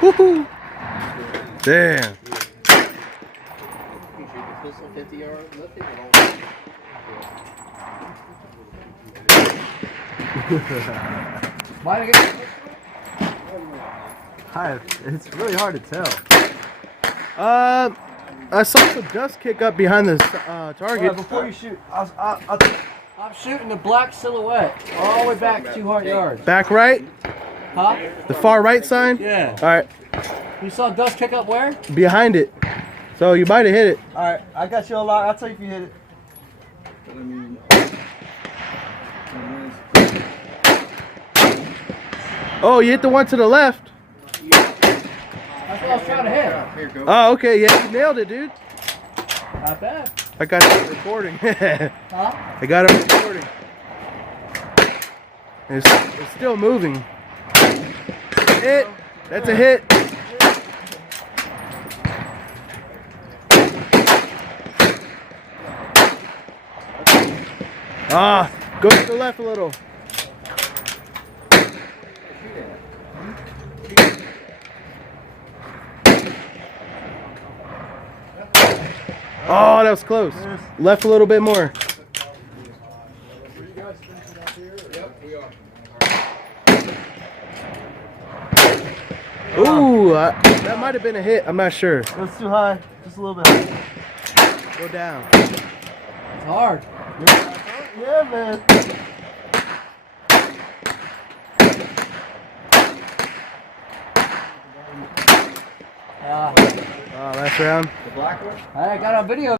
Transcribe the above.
Woohoo! Damn. Mine again. Hi, it's really hard to tell. I saw some dust kick up behind the target. Before you shoot, I'll I'm shooting the black silhouette all the way back 200 yards. Back right? Huh? The far right sign? Yeah. Alright, You saw dust kick up where? behind it. So you might have hit it. all right, I got you a lot. I'll tell you if you hit it. Oh, you hit the one to the left. That's what I was trying to hit. Oh, okay, yeah, you nailed it, dude. Not bad. I got it recording. Huh? I got it recording. It's still moving. Hit. That's a hit. Ah, go to the left a little. Oh, that was close. Left a little bit more. Ooh, that might have been a hit. I'm not sure. It was too high, just a little bit. Go down. It's hard. Yeah, man. Uh, Last round. I got on video.